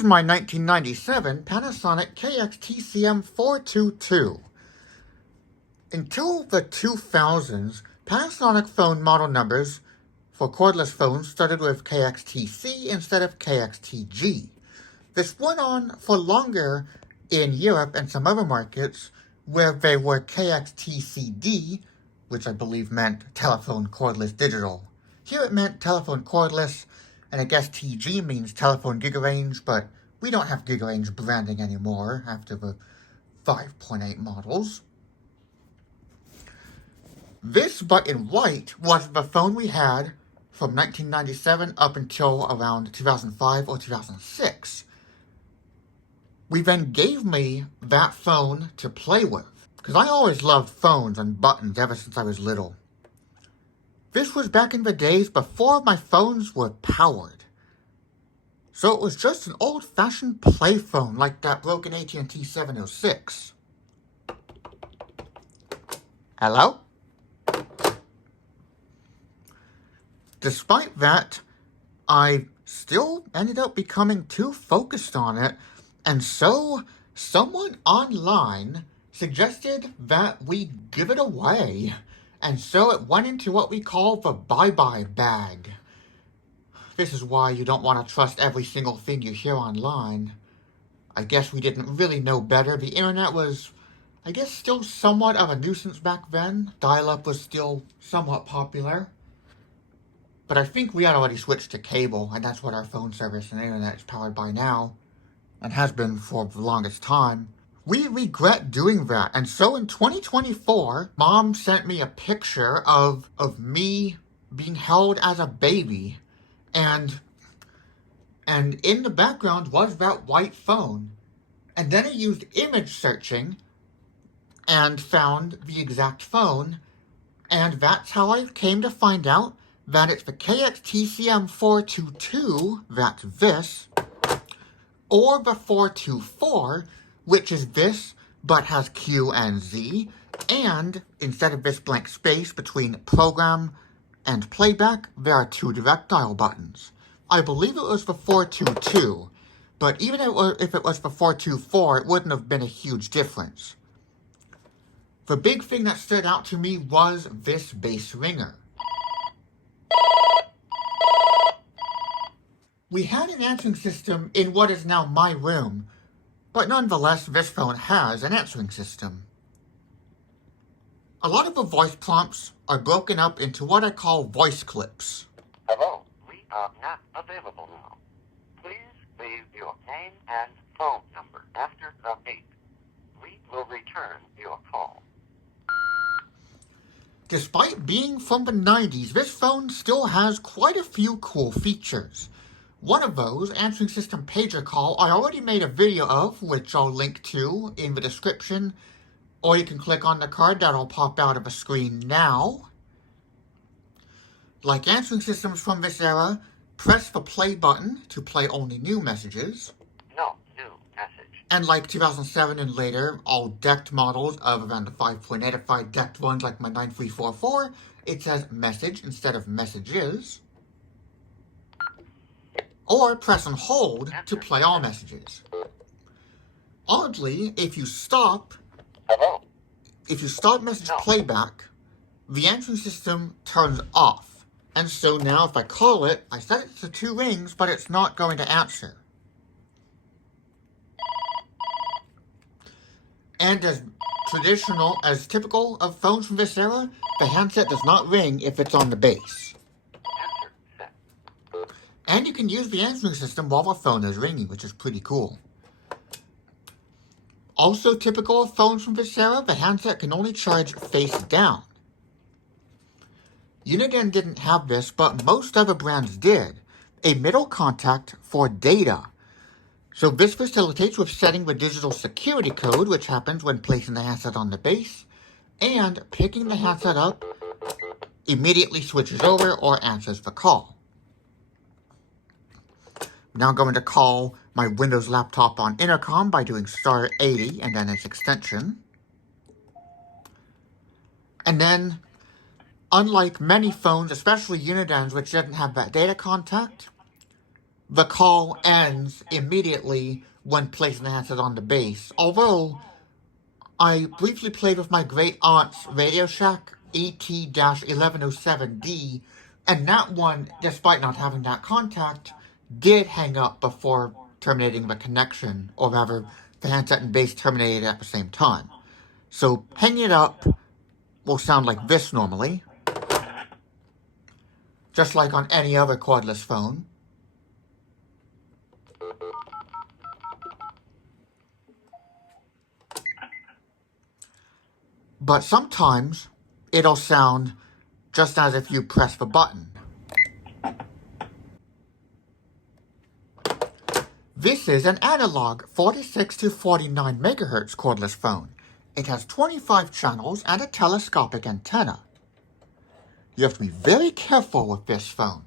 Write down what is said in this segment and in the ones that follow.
is my 1997 Panasonic KX-TCM422. Until the 2000s, Panasonic phone model numbers for cordless phones started with KX-TC instead of KX-TG. This went on for longer in Europe and some other markets where they were KX-TCD, which I believe meant Telephone Cordless Digital. Here it meant Telephone Cordless, and I guess TG means Telephone Gigarange, but we don't have Gigarange branding anymore after the 5.8 models. This, but in white, was the phone we had from 1997 up until around 2005 or 2006. We then gave me that phone to play with, because I always loved phones and buttons ever since I was little. This was back in the days before my phones were powered. So it was just an old-fashioned play phone like that broken AT&T 706. Hello? Despite that, I still ended up becoming too focused on it, and so someone online suggested that we give it away, and so it went into what we call the bye-bye bag. This is why you don't want to trust every single thing you hear online. I guess we didn't really know better. The internet was, I guess, still somewhat of a nuisance back then. Dial-up was still somewhat popular. But I think we had already switched to cable, and that's what our phone service and internet is powered by now, and has been for the longest time. We regret doing that, and so in 2024, Mom sent me a picture of me being held as a baby, and in the background was that white phone. And then I used image searching and found the exact phone, and that's how I came to find out that it's the KX-TCM422, that's this, or the 424, which is this, but has Q and Z, and instead of this blank space between program and playback, there are two direct dial buttons. I believe it was the 422, but even if it was the 424, it wouldn't have been a huge difference. The big thing that stood out to me was this bass ringer. We had an answering system in what is now my room, but nonetheless, this phone has an answering system. A lot of the voice prompts are broken up into what I call voice clips. Hello, we are not available now. Please leave your name and phone number after the beep. We will return your call. Despite being from the 90s, this phone still has quite a few cool features. One of those, answering system pager call, I already made a video of, which I'll link to in the description, or you can click on the card that'll pop out of the screen now. Like answering systems from this era, press the play button to play only new messages. No new message. And like 2007 and later, all DECT models other than the 5.85 DECT ones like my 9344, it says message instead of messages. Or press and hold to play all messages. Oddly, if you stop message playback, the answering system turns off. And so now if I call it, I set it to 2 rings, but it's not going to answer. And as typical of phones from this era, the handset does not ring if it's on the base. And you can use the answering system while the phone is ringing, which is pretty cool. Also typical of phones from this era, the handset can only charge face down. Uniden didn't have this, but most other brands did. A middle contact for data. So this facilitates with setting the digital security code, which happens when placing the handset on the base, and picking the handset up immediately switches over or answers the call. I'm now going to call my Windows laptop on intercom by doing star 80 and then its extension. And then, unlike many phones, especially Unidens, which didn't have that data contact, the call ends immediately when placing the handset on the base. Although, I briefly played with my great aunt's Radio Shack ET-1107D, and that one, despite not having that contact, did hang up before terminating the connection, or rather, the handset and base terminated at the same time. So hanging it up will sound like this normally, just like on any other cordless phone. But sometimes it'll sound just as if you press the button. This is an analog 46 to 49 MHz cordless phone. It has 25 channels and a telescopic antenna. You have to be very careful with this phone.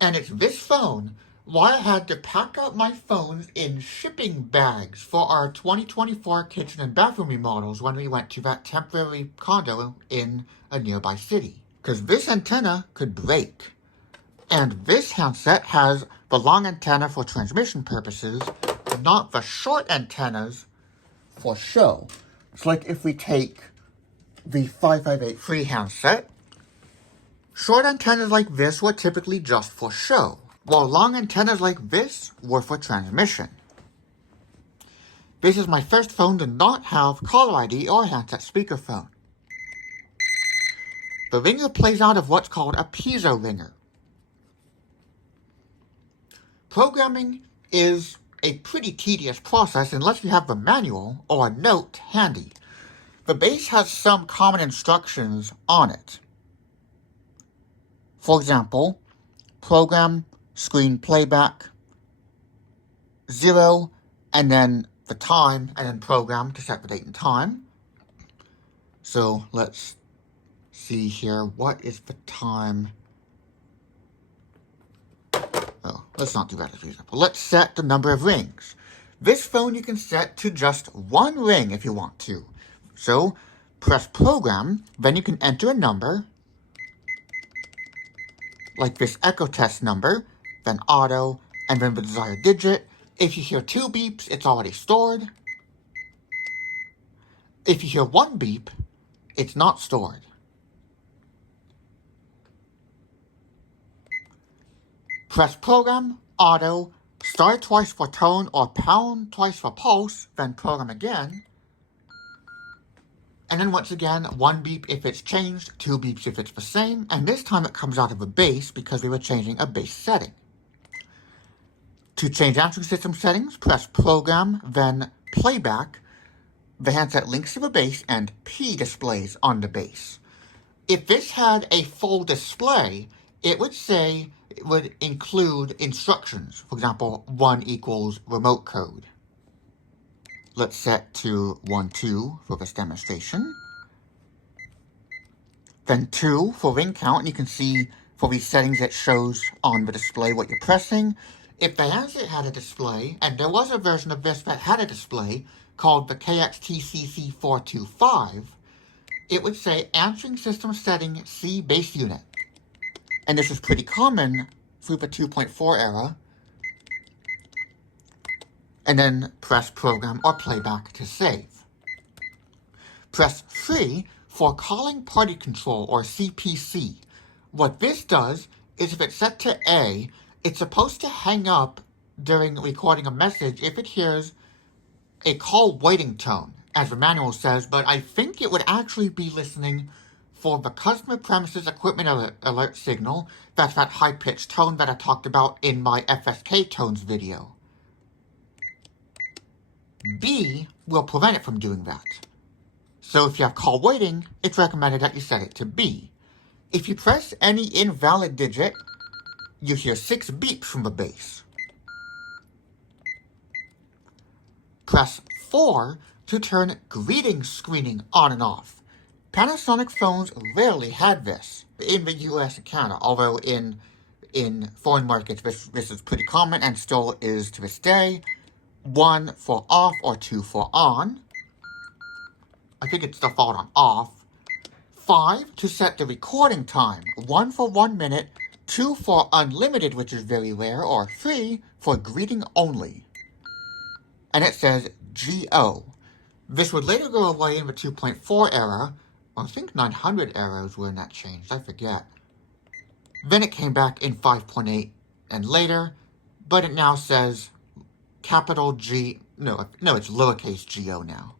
And it's this phone why I had to pack out my phones in shipping bags for our 2024 kitchen and bathroom remodels when we went to that temporary condo in a nearby city. Because this antenna could break. And this handset has the long antenna for transmission purposes, not the short antennas for show. It's like if we take the 5583 handset, short antennas like this were typically just for show, while long antennas like this were for transmission. This is my first phone to not have caller ID or handset speakerphone. The ringer plays out of what's called a piezo ringer. Programming is a pretty tedious process unless you have the manual or a note handy. The base has some common instructions on it. For example, program, screen playback, 0, and then the time, and then program to set the date and time. So let's see here, what is the time? Oh, let's not do that as an example. Let's set the number of rings. This phone you can set to just one ring if you want to. So press program, then you can enter a number, like this echo test number, then auto, and then the desired digit. If you hear 2 beeps, it's already stored. If you hear 1 beep, it's not stored. Press program, auto, star twice for tone or pound twice for pulse, then program again. And then once again, 1 beep if it's changed, 2 beeps if it's the same, and this time it comes out of a base because we were changing a base setting. To change answering system settings, press program, then playback. The handset links to the base and P displays on the base. If this had a full display, it would include instructions. For example, 1 equals remote code. Let's set to 1, 2 for this demonstration. Then 2 for ring count, and you can see for these settings it shows on the display what you're pressing. If the handset had a display, and there was a version of this that had a display called the KX-TCM422, it would say answering system setting C base unit. And this is pretty common through the 2.4 era. And then press program or playback to save. Press 3 for calling party control or CPC. What this does is if it's set to A, it's supposed to hang up during recording a message if it hears a call waiting tone, as the manual says, but I think it would actually be listening for the customer premises equipment alert signal. That's that high-pitched tone that I talked about in my FSK tones video. B will prevent it from doing that. So if you have call waiting, it's recommended that you set it to B. If you press any invalid digit, you hear 6 beeps from the base. Press 4 to turn greeting screening on and off. Panasonic phones rarely had this in the US and Canada, although in foreign markets this is pretty common and still is to this day. 1 for off or 2 for on. I think it's default on off. 5 to set the recording time. 1 for 1 minute, 2 for unlimited, which is very rare, or 3 for greeting only. And it says GO. This would later go away in the 2.4 era. I think 900 eras when that changed, I forget. Then it came back in 5.8 and later, but it now says capital G, no, it's lowercase GO now.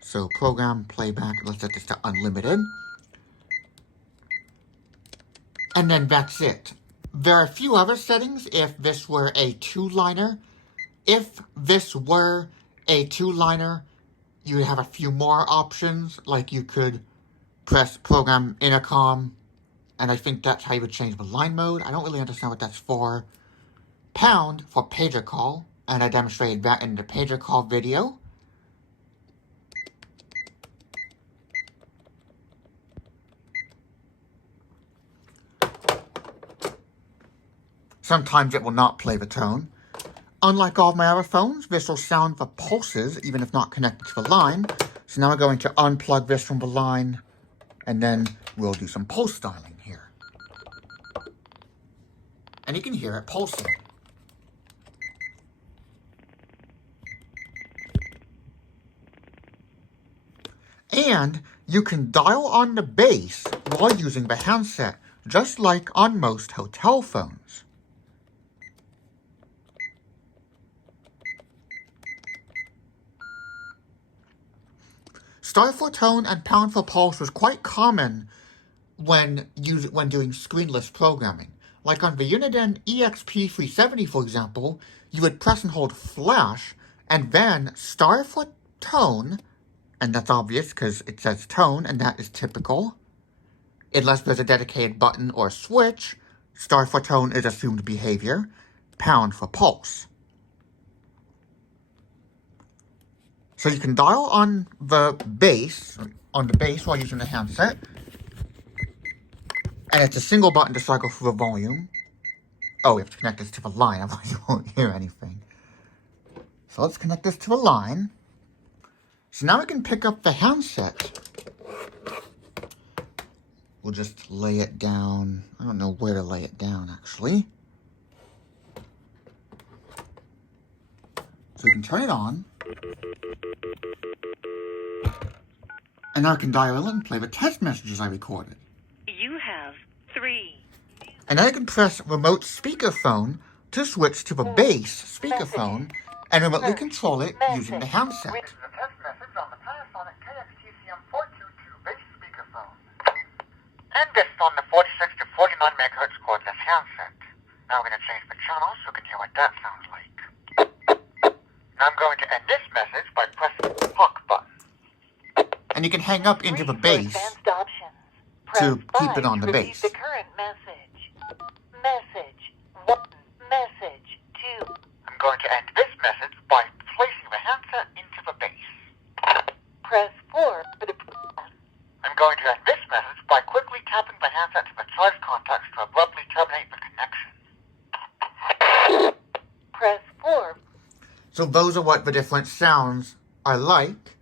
So program playback, let's set this to unlimited. And then that's it. There are a few other settings if this were a 2-liner. If this were a 2-liner, you would have a few more options, like you could press program intercom, and I think that's how you would change the line mode. I don't really understand what that's for. Pound for pager call, and I demonstrated that in the pager call video. Sometimes it will not play the tone. Unlike all of my other phones, this will sound the pulses even if not connected to the line. So now we're going to unplug this from the line, and then we'll do some pulse styling here. And you can hear it pulsing. And you can dial on the bass while using the handset, just like on most hotel phones. Star for tone and pound for pulse was quite common when doing screenless programming. Like on the Uniden EXP370, for example, you would press and hold flash, and then star for tone, and that's obvious because it says tone, and that is typical. Unless there's a dedicated button or switch, star for tone is assumed behavior, pound for pulse. So you can dial on the bass while using the handset, and it's a single button to cycle through the volume. Oh, we have to connect this to the line, otherwise you won't hear anything. So let's connect this to the line. So now we can pick up the handset. We'll just lay it down. I don't know where to lay it down, actually. So we can turn it on. And now I can dial in and play the test messages I recorded. You have 3. And then I can press remote speakerphone to switch to the bass speakerphone and remotely control it using the handset. This is a test message on the Panasonic KX-TCM422 bass speakerphone. And this on the 46 to 49 MHz cordless handset. Now we're going to change the channel so we can hear what that sounds like. Now I'm going to end this message by pressing the talk button. And you can hang up into the bass to keep it on the bass. The current message. Message 1. Message 2. I'm going to end this message by placing the handset into the bass. Press 4 for the program. I'm going to end this message by quickly tapping the handset to the charge contacts to abruptly terminate the connection. Press 4. So those are what the different sounds are like.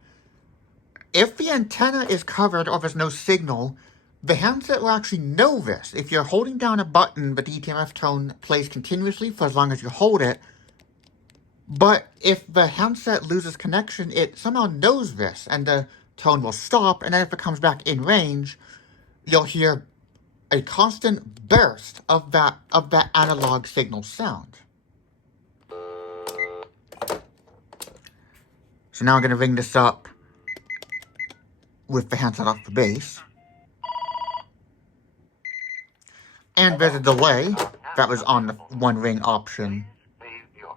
If the antenna is covered or there's no signal, the handset will actually know this. If you're holding down a button, the DTMF tone plays continuously for as long as you hold it. But if the handset loses connection, it somehow knows this, and the tone will stop, and then if it comes back in range, you'll hear a constant burst of that analog signal sound. So now I'm going to ring this up with the handset off the bass. And there's a delay that was on the one ring option. You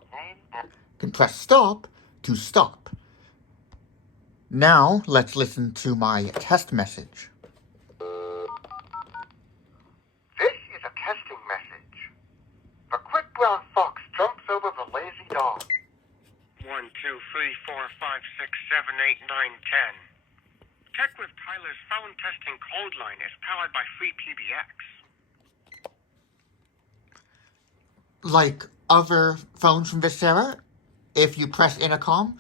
can press stop to stop. Now let's listen to my test message. This is a testing message. The quick brown fox jumps over the lazy dog. 1, 2, 3, 4, 5, 6, 7, 8, 9, 10. Check with Tyler's phone testing code line is powered by free PBX. Like other phones from this era, if you press intercom,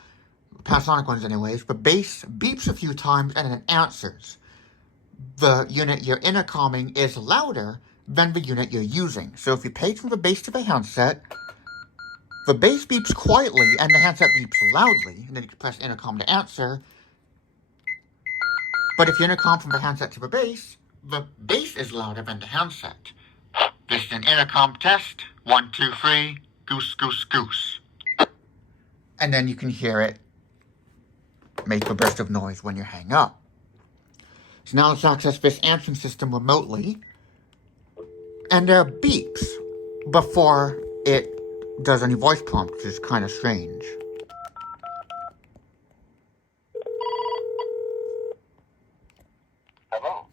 Panasonic ones anyways, the bass beeps a few times and then answers. The unit you're intercomming is louder, than the unit you're using. So if you page from the base to the handset, the base beeps quietly and the handset beeps loudly, and then you can press intercom to answer. But if you intercom from the handset to the base is louder than the handset. This is an intercom test. 1, 2, 3, goose, goose, goose. And then you can hear it make a burst of noise when you hang up. So now let's access this answering system remotely. And there are beeps before it does any voice prompt, which is kind of strange.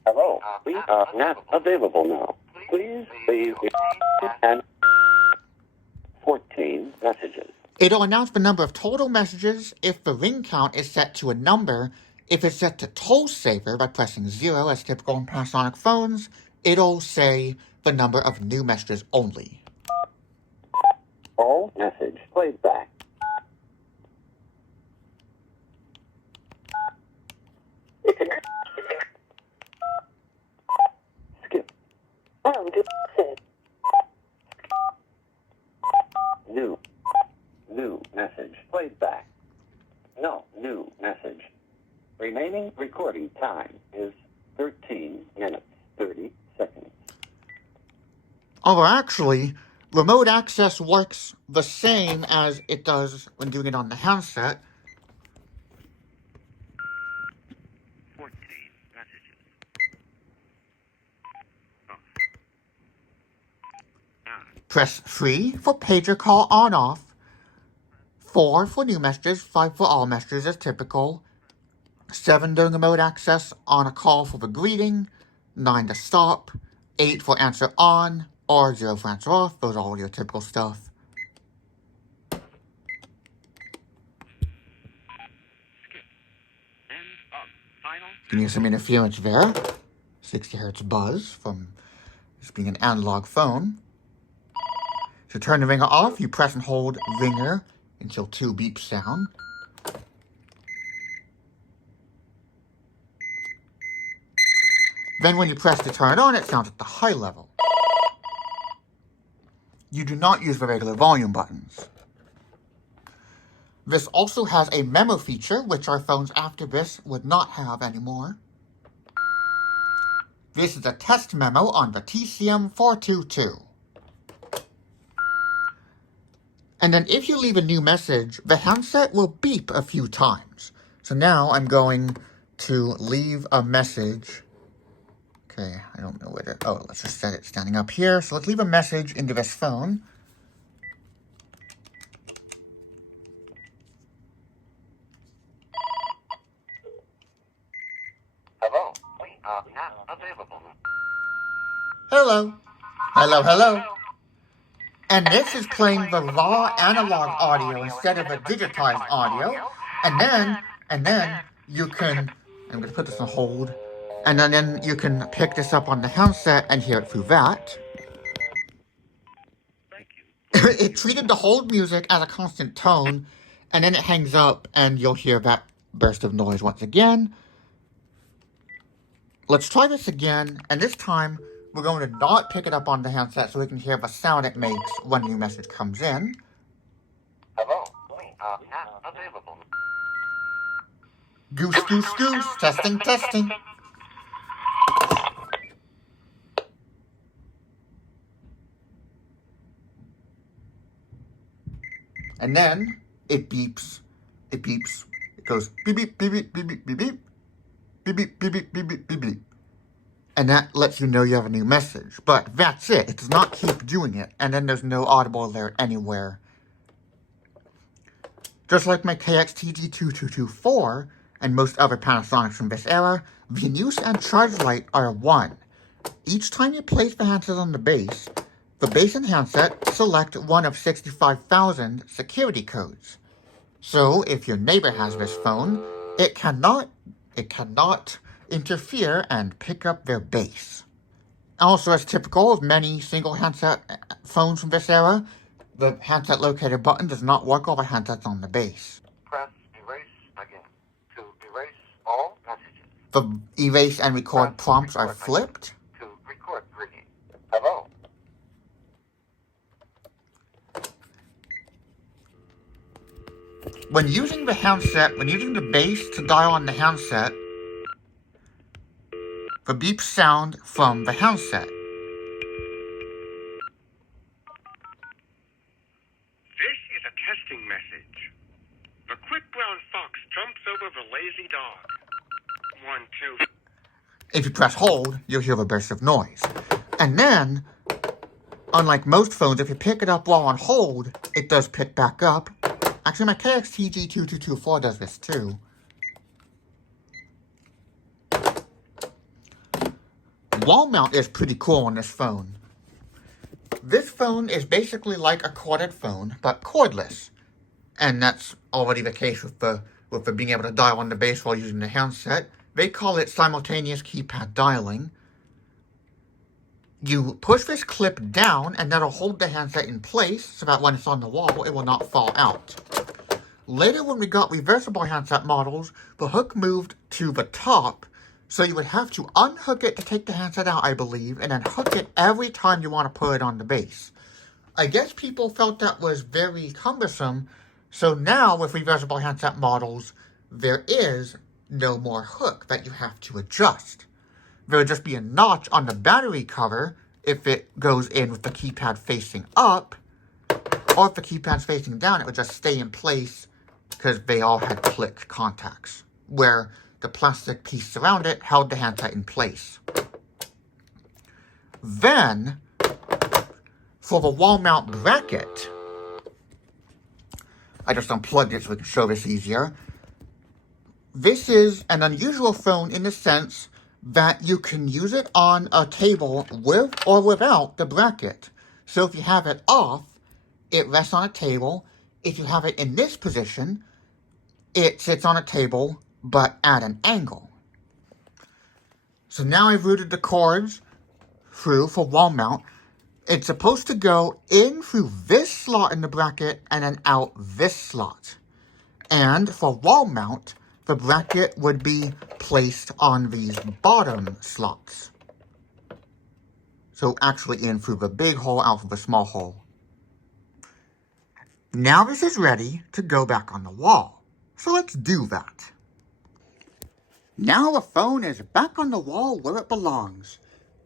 Hello, we are not available now. Please leave and 14 messages. It'll announce the number of total messages if the ring count is set to a number. If it's set to toll saver by pressing 0 as typical on Panasonic phones, it'll say the number of new messages only. All message played back. Skip. New message played back. No new message. Remaining recording time is 13 minutes, 30 seconds. Although actually, remote access works the same as it does when doing it on the handset. 14 messages. Press 3 for pager call on-off, 4 for new messages, 5 for all messages as typical, 7 during remote access on a call for the greeting, 9 to stop, 8 for answer on, or 0 for answer off. Those are all your typical stuff. You can hear some interference there. 60 Hz buzz from this being an analog phone. To turn the ringer off, you press and hold ringer until 2 beeps sound. Then when you press to turn it on, it sounds at the high level. You do not use the regular volume buttons. This also has a memo feature, which our phones after this would not have anymore. This is a test memo on the TCM422. And then if you leave a new message, the handset will beep a few times. So now I'm going to leave a message. Okay, I don't know where to... Oh, let's just set it standing up here. So let's leave a message into this phone. Hello, we are not available. Hello. Hello, hello. And this is playing the raw analog audio instead of the digitized audio. And then you can... I'm going to put this on hold. And then you can pick this up on the handset and hear it through that. It treated the hold music as a constant tone, and then it hangs up, and you'll hear that burst of noise once again. Let's try this again, and this time, we're going to not pick it up on the handset so we can hear the sound it makes when a new message comes in. Hello, we are not available. Goose, goose, goose, testing, testing. And then it beeps, it goes beep, beep, beep, beep, beep, beep, beep, beep, beep, beep, beep, beep, beep, beep, beep, beep. And that lets you know you have a new message. But that's it. It does not keep doing it. And then there's no audible alert anywhere. Just like my KX-TCM422 and most other Panasonics from this era, the use and charge light are 1. Each time you place the handset on the base and handset select one of 65,000 security codes. So if your neighbor has this phone, it cannot interfere and pick up their base. Also, as typical of many single handset phones from this era, the handset locator button does not work over handsets on the base. Press erase again to erase all messages. The erase and record prompts are flipped. To record greeting. Hello, when using the handset, when using the base to dial on the handset, the beep sound from the handset. This is a testing message. The quick brown fox jumps over the lazy dog. 1, 2. If you press hold, you'll hear a burst of noise. And then, unlike most phones, if you pick it up while on hold, it does pick back up. Actually, my KX-TCM422 does this too. Wall mount is pretty cool on this phone. This phone is basically like a corded phone, but cordless. And that's already the case with the being able to dial on the base while using the handset. They call it simultaneous keypad dialing. You push this clip down, and that'll hold the handset in place so that when it's on the wall, it will not fall out. Later, when we got reversible handset models, the hook moved to the top, so you would have to unhook it to take the handset out, I believe, and then hook it every time you want to put it on the base. I guess people felt that was very cumbersome, so now with reversible handset models, there is no more hook that you have to adjust. There would just be a notch on the battery cover if it goes in with the keypad facing up, or if the keypad's facing down, it would just stay in place because they all had click contacts, where the plastic piece around it held the handset in place. Then, for the wall mount bracket, I just unplugged it so we can show this easier. This is an unusual phone in the sense that you can use it on a table with or without the bracket. So if you have it off, it rests on a table. If you have it in this position, it sits on a table, but at an angle. So now I've routed the cords through for wall mount. It's supposed to go in through this slot in the bracket and then out this slot. And for wall mount, the bracket would be placed on these bottom slots. So actually in through the big hole, out through the small hole. Now this is ready to go back on the wall. So let's do that. Now the phone is back on the wall where it belongs.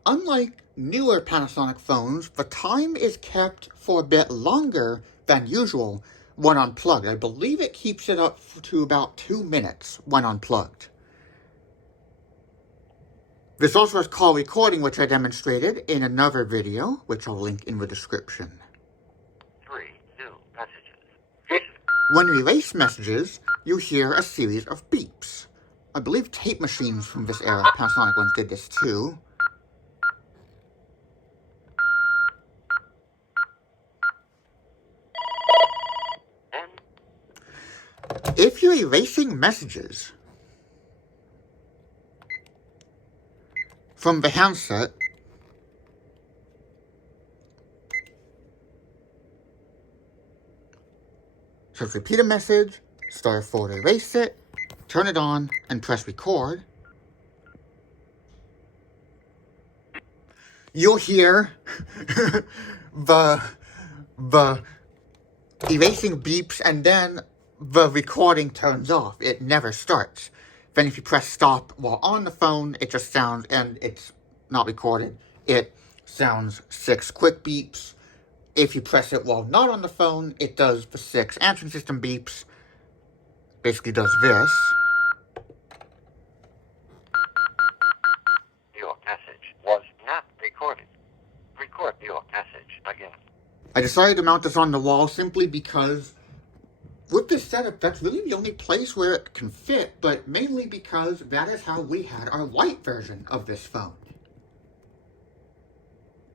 Unlike newer Panasonic phones, the time is kept for a bit longer than usual when unplugged. I believe it keeps it up to about 2 minutes when unplugged. This also has call recording, which I demonstrated in another video, which I'll link in the description. 3 new messages. When you erase messages, you hear a series of beeps. I believe tape machines from this era, Panasonic ones, did this too. If you're erasing messages from the handset, so repeat a message, start forward to erase it, turn it on, and press record, you'll hear the erasing beeps, and then the recording turns off. It never starts. Then if you press stop while on the phone, it just sounds, and it's not recorded, it sounds 6 quick beeps. If you press it while not on the phone, it does the 6 answering system beeps. Basically does this. Your message was not recorded. Record your message again. I decided to mount this on the wall simply because with this setup, that's really the only place where it can fit, but mainly because that is how we had our white version of this phone.